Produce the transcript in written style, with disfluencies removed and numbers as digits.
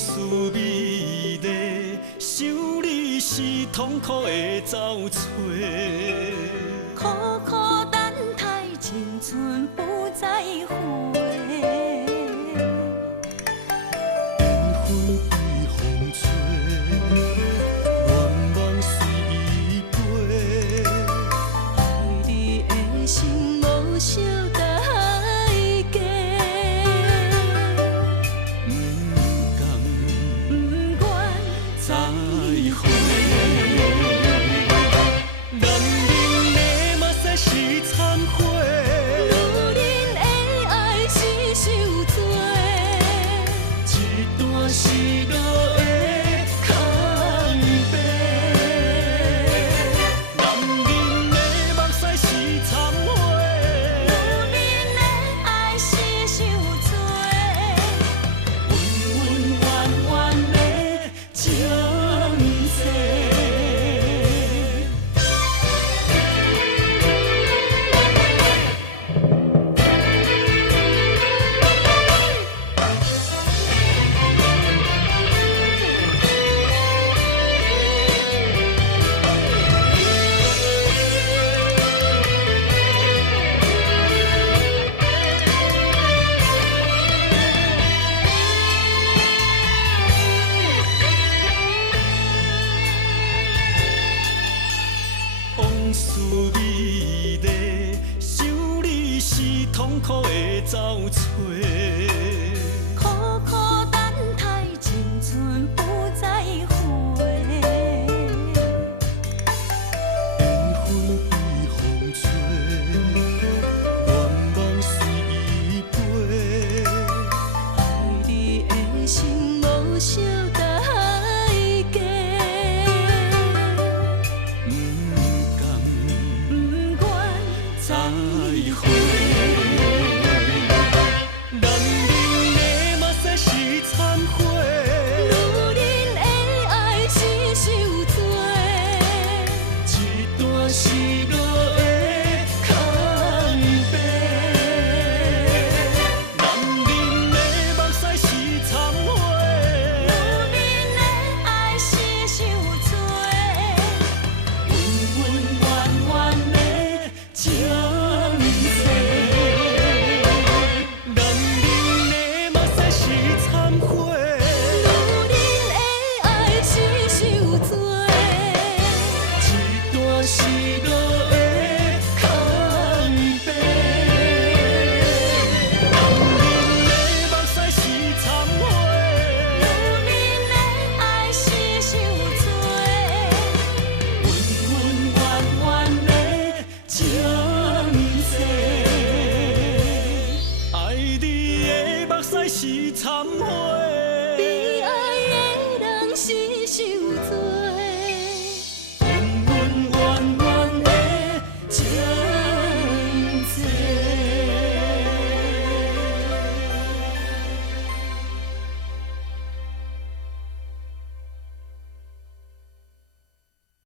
事美丽，想你是痛苦的走找。苦苦等待，青春不再回。缘分被风吹，愿望随伊飞。爱你的心无小代价，不甘不愿再会。男人的目屎是忏悔，女人的爱是受罪，一段失落的空白。男人的目屎是忏悔，女人的爱是受罪，恩恩怨怨的情债。往事美丽，想你是痛苦的走找。苦苦等待，青春不再回。缘分被风吹，愿望随伊飞。爱你的心无小代价，不甘不愿再会。男人的目屎是忏悔，女人的爱是受罪，一段失落的空白。男人的目屎是忏悔，女人的爱是受罪，恩恩怨怨的情债。男人的目屎是忏悔，女人的爱是受罪，一段失落的空白。男人的目屎是忏悔，女人的爱是受罪，恩恩怨怨的情债。爱你的目屎是忏悔。被爱的人是受